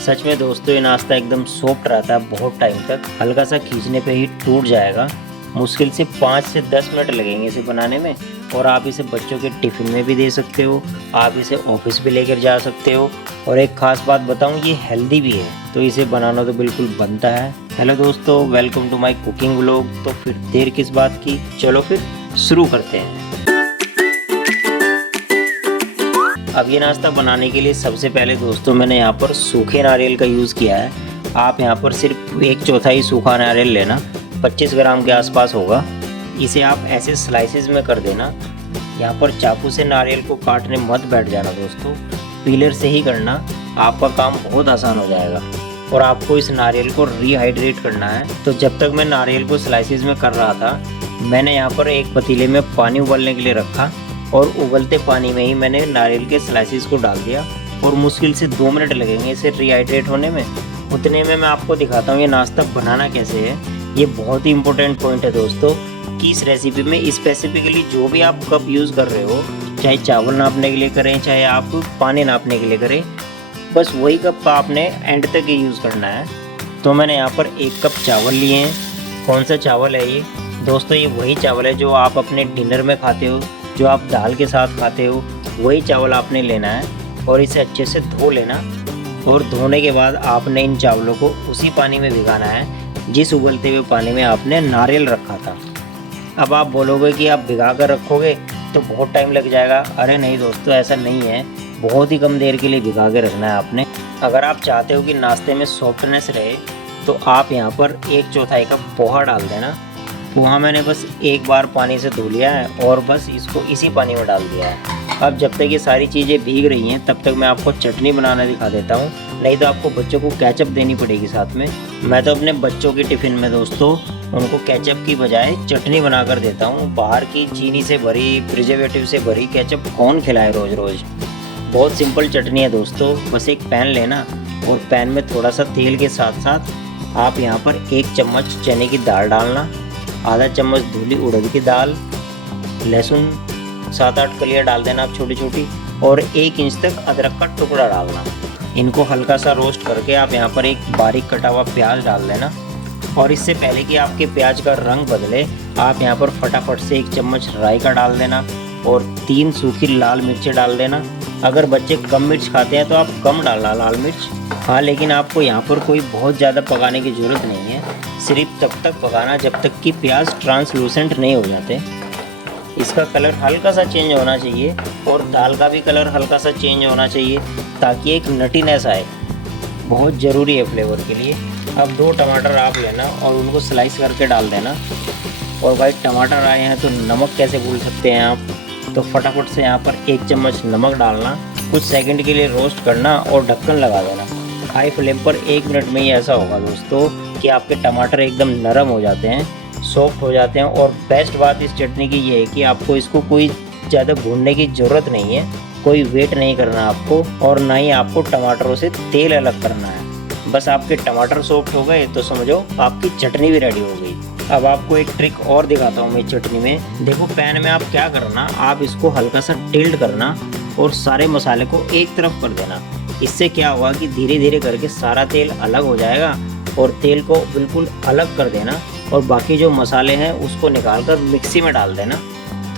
सच में दोस्तों ये नाश्ता एकदम सॉफ्ट रहता है बहुत टाइम तक, हल्का सा खींचने पे ही टूट जाएगा। मुश्किल से 5 से 10 मिनट लगेंगे इसे बनाने में। और आप इसे बच्चों के टिफ़िन में भी दे सकते हो, आप इसे ऑफिस भी लेकर जा सकते हो। और एक ख़ास बात बताऊं, ये हेल्दी भी है, तो इसे बनाना तो बिल्कुल बनता है। हेलो दोस्तों, welcome to my cooking vlog. तो फिर देर किस बात की, चलो फिर शुरू करते हैं। अब ये नाश्ता बनाने के लिए सबसे पहले दोस्तों मैंने यहाँ पर सूखे नारियल का यूज़ किया है। आप यहाँ पर सिर्फ 1/4 सूखा नारियल लेना, 25 ग्राम के आसपास होगा। इसे आप ऐसे स्लाइसेस में कर देना। यहाँ पर चाकू से नारियल को काटने मत बैठ जाना दोस्तों, पीलर से ही करना, आपका काम बहुत आसान हो जाएगा। और आपको इस नारियल को रिहाइड्रेट करना है। तो जब तक मैं नारियल को स्लाइसेस में कर रहा था, मैंने यहाँ पर एक पतीले में पानी उबलने के लिए रखा और उबलते पानी में ही मैंने नारियल के स्लाइसेस को डाल दिया। और मुश्किल से 2 मिनट लगेंगे इसे रिहाइड्रेट होने में। उतने में मैं आपको दिखाता हूँ ये नाश्ता बनाना कैसे है। ये बहुत ही इंपॉर्टेंट पॉइंट है दोस्तों कि इस रेसिपी में स्पेसिफिकली जो भी आप कप यूज़ कर रहे हो, चाहे चावल नापने के लिए करें, चाहे आप पानी नापने के लिए करें, बस वही कप का आपने एंड तक ही यूज़ करना है। तो मैंने यहाँ पर 1 कप चावल लिए हैं। कौन सा चावल है ये दोस्तों? ये वही चावल है जो आप अपने डिनर में खाते हो, जो आप दाल के साथ खाते हो, वही चावल आपने लेना है। और इसे अच्छे से धो लेना। और धोने के बाद आपने इन चावलों को उसी पानी में भिगाना है जिस उबलते हुए पानी में आपने नारियल रखा था। अब आप बोलोगे कि आप भिगा कर रखोगे तो बहुत टाइम लग जाएगा। अरे नहीं दोस्तों, ऐसा नहीं है। बहुत ही कम देर के लिए भिगा के रखना है आपने। अगर आप चाहते हो कि नाश्ते में सॉफ्टनेस रहे तो आप यहाँ पर 1/4 कप पोहा डाल देना। पोहा मैंने बस एक बार पानी से धो लिया है और बस इसको इसी पानी में डाल दिया है। अब जब तक ये सारी चीज़ें भीग रही हैं तब तक मैं आपको चटनी बनाना दिखा देता हूँ, नहीं तो आपको बच्चों को केचप देनी पड़ेगी साथ में। मैं तो अपने बच्चों के टिफ़िन में दोस्तों उनको केचप की बजाय चटनी बना कर देता हूँ। बाहर की चीनी से भरी, प्रिजर्वेटिव से भरी केचप कौन खिलाए रोज़ रोज़। बहुत सिंपल चटनी है दोस्तों। बस एक पैन लेना और पैन में थोड़ा सा तेल के साथ साथ आप यहाँ पर 1 चम्मच चने की दाल डालना, आधा चम्मच धुली उड़द की दाल, लहसुन 7-8 कलियाँ डाल देना आप छोटी छोटी, और 1 इंच तक अदरक का टुकड़ा डालना। इनको हल्का सा रोस्ट करके आप यहाँ पर एक बारीक कटा हुआ प्याज डाल देना। और इससे पहले कि आपके प्याज का रंग बदले, आप यहाँ पर फटाफट से 1 चम्मच राई का डाल देना और 3 सूखी लाल मिर्चें डाल देना। अगर बच्चे कम मिर्च खाते हैं तो आप कम डालना लाल मिर्च। हाँ, लेकिन आपको यहाँ पर कोई बहुत ज़्यादा पकाने की ज़रूरत नहीं है। सिर्फ तब तक पकाना जब तक कि प्याज ट्रांसलूसेंट नहीं हो जाते। इसका कलर हल्का सा चेंज होना चाहिए और दाल का भी कलर हल्का सा चेंज होना चाहिए ताकि एक नटीनेस आए। बहुत ज़रूरी है फ्लेवर के लिए। अब 2 टमाटर आप लेना और उनको स्लाइस करके डाल देना। और भाई टमाटर आए हैं तो नमक कैसे भूल सकते हैं आप। तो फटाफट से यहाँ पर 1 चम्मच नमक डालना, कुछ सेकंड के लिए रोस्ट करना और ढक्कन लगा देना। हाई फ्लेम पर 1 मिनट में ही ऐसा होगा दोस्तों कि आपके टमाटर एकदम नरम हो जाते हैं, सॉफ्ट हो जाते हैं। और बेस्ट बात इस चटनी की ये है कि आपको इसको कोई ज़्यादा भूनने की ज़रूरत नहीं है, कोई वेट नहीं करना आपको, और ना ही आपको टमाटरों से तेल अलग करना है। बस आपके टमाटर सॉफ्ट हो गए तो समझो आपकी चटनी भी रेडी हो गई। अब आपको एक ट्रिक और दिखाता हूँ मैं चटनी में। देखो पैन में आप क्या करना, आप इसको हल्का सा टिल्ट करना और सारे मसाले को एक तरफ कर देना। इससे क्या होगा कि धीरे धीरे करके सारा तेल अलग हो जाएगा और तेल को बिल्कुल अलग कर देना। और बाकी जो मसाले हैं उसको निकाल कर मिक्सी में डाल देना।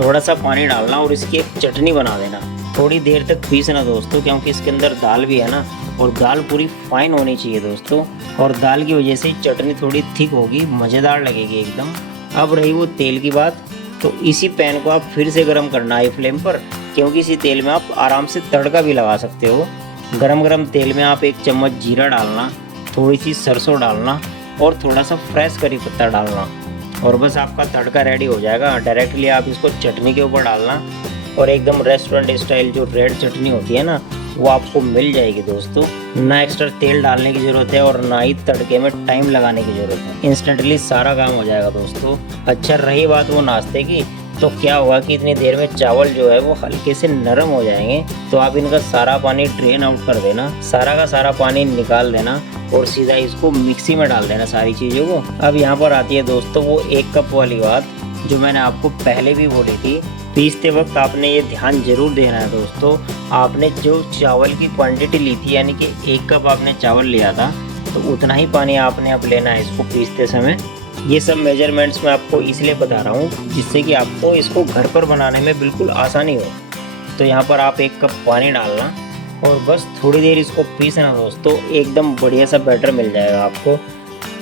थोड़ा सा पानी डालना और इसकी एक चटनी बना देना। थोड़ी देर तक पीसना दोस्तों, क्योंकि इसके अंदर दाल भी है ना, और दाल पूरी फाइन होनी चाहिए दोस्तों। और दाल की वजह से चटनी थोड़ी थिक होगी, मज़ेदार लगेगी एकदम। अब रही वो तेल की बात, तो इसी पैन को आप फिर से गर्म करना हाई फ्लेम पर, क्योंकि इसी तेल में आप आराम से तड़का भी लगा सकते हो। गरम गरम तेल में आप 1 चम्मच जीरा डालना, थोड़ी सी सरसों डालना और थोड़ा सा फ्रेश करी पत्ता डालना, और बस आपका तड़का रेडी हो जाएगा। डायरेक्टली आप इसको चटनी के ऊपर डालना और एकदम रेस्टोरेंट स्टाइल जो रेड चटनी होती है ना, वो आपको मिल जाएगी दोस्तों। ना एक्स्ट्रा तेल डालने की ज़रूरत है और ना ही तड़के में टाइम लगाने की ज़रूरत है। इंस्टेंटली सारा काम हो जाएगा दोस्तों। अच्छा, रही बात वो नाश्ते की, तो क्या हुआ कि इतनी देर में चावल जो है वो हल्के से नरम हो जाएंगे। तो आप इनका सारा पानी ड्रेन आउट कर देना, सारा का सारा पानी निकाल देना और सीधा इसको मिक्सी में डाल देना सारी चीज़ों को। अब यहाँ पर आती है दोस्तों वो 1 कप वाली बात जो मैंने आपको पहले भी बोली थी पीसते वक्त आपने ये ध्यान जरूर देना है दोस्तों, आपने जो चावल की क्वांटिटी ली थी, यानी कि 1 कप आपने चावल लिया था, तो उतना ही पानी आपने अब लेना है इसको पीसते समय। ये सब मेजरमेंट्स मैं आपको इसलिए बता रहा हूँ जिससे कि आपको इसको घर पर बनाने में बिल्कुल आसानी हो। तो यहाँ पर आप 1 कप पानी डालना और बस थोड़ी देर इसको पीसना दोस्तों, एकदम बढ़िया सा बैटर मिल जाएगा आपको।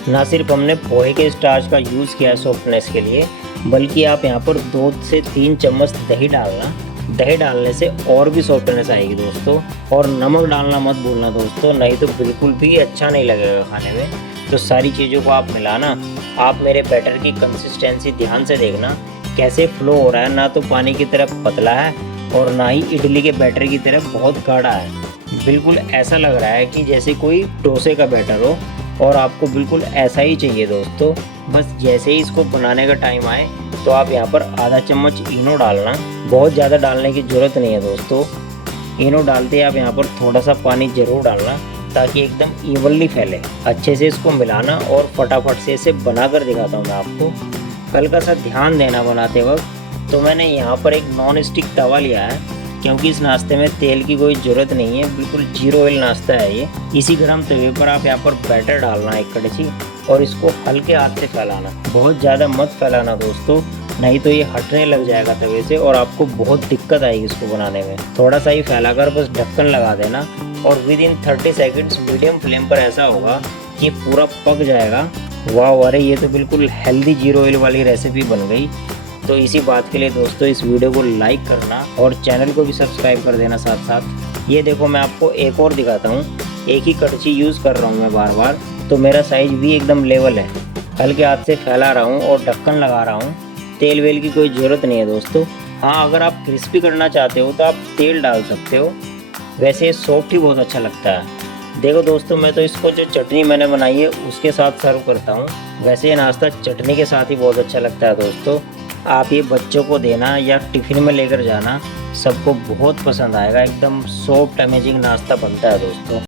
ना सिर्फ हमने पोहे के स्टार्च का यूज़ किया है सॉफ्टनेस के लिए, बल्कि आप यहाँ पर 2 से 3 चम्मच दही डालना। दही डालने से और भी सॉफ्टनेस आएगी दोस्तों। और नमक डालना मत भूलना दोस्तों, नहीं तो बिल्कुल भी अच्छा नहीं लगेगा खाने में। तो सारी चीज़ों को आप मिलाना। आप मेरे बैटर की कंसिस्टेंसी ध्यान से देखना कैसे फ्लो हो रहा है, ना तो पानी की तरफ पतला है और ना ही इडली के बैटर की तरफ बहुत गाढ़ा है। बिल्कुल ऐसा लग रहा है कि जैसे कोई डोसे का बैटर हो, और आपको बिल्कुल ऐसा ही चाहिए दोस्तों। बस जैसे ही इसको बनाने का टाइम आए तो आप यहाँ पर आधा चम्मच इनो डालना। बहुत ज़्यादा डालने की ज़रूरत नहीं है दोस्तों। इनो डालते ही आप यहाँ पर थोड़ा सा पानी ज़रूर डालना ताकि एकदम इवनली फैले। अच्छे से इसको मिलाना और फटाफट से इसे बना कर दिखाता हूँ मैं आपको। हल्का सा ध्यान देना बनाते वक्त। तो मैंने यहाँ पर एक नॉन स्टिक तवा लिया है, क्योंकि इस नाश्ते में तेल की कोई ज़रूरत नहीं है, बिल्कुल 0 ऑयल नाश्ता है ये। इसी गरम तवे पर आप यहाँ पर बैटर डालना 1 कड़छी और इसको हल्के हाथ से फैलाना। बहुत ज़्यादा मत फैलाना दोस्तों, नहीं तो ये हटने लग जाएगा तवे से और आपको बहुत दिक्कत आएगी इसको बनाने में। थोड़ा सा ही फैलाकर बस ढक्कन लगा देना और विदिन 30 सेकेंड्स मीडियम फ्लेम पर ऐसा होगा कि पूरा पक जाएगा। वाह, अरे ये तो बिल्कुल हेल्दी 0 ऑयल वाली रेसिपी बन गई। तो इसी बात के लिए दोस्तों इस वीडियो को लाइक करना और चैनल को भी सब्सक्राइब कर देना साथ साथ। ये देखो मैं आपको एक और दिखाता हूँ। एक ही कड़छी यूज़ कर रहा हूँ मैं बार बार, तो मेरा साइज भी एकदम लेवल है। हल्के हाथ से फैला रहा हूँ और ढक्कन लगा रहा हूँ। तेल वेल की कोई ज़रूरत नहीं है दोस्तों। हाँ, अगर आप क्रिस्पी करना चाहते हो तो आप तेल डाल सकते हो, वैसे सॉफ्ट ही बहुत अच्छा लगता है। देखो दोस्तों, मैं तो इसको जो चटनी मैंने बनाई है उसके साथ सर्व करता हूँ। वैसे ये नाश्ता चटनी के साथ ही बहुत अच्छा लगता है दोस्तों। आप ये बच्चों को देना या टिफ़िन में लेकर जाना, सबको बहुत पसंद आएगा। एकदम सॉफ्ट अमेजिंग नाश्ता बनता है दोस्तों।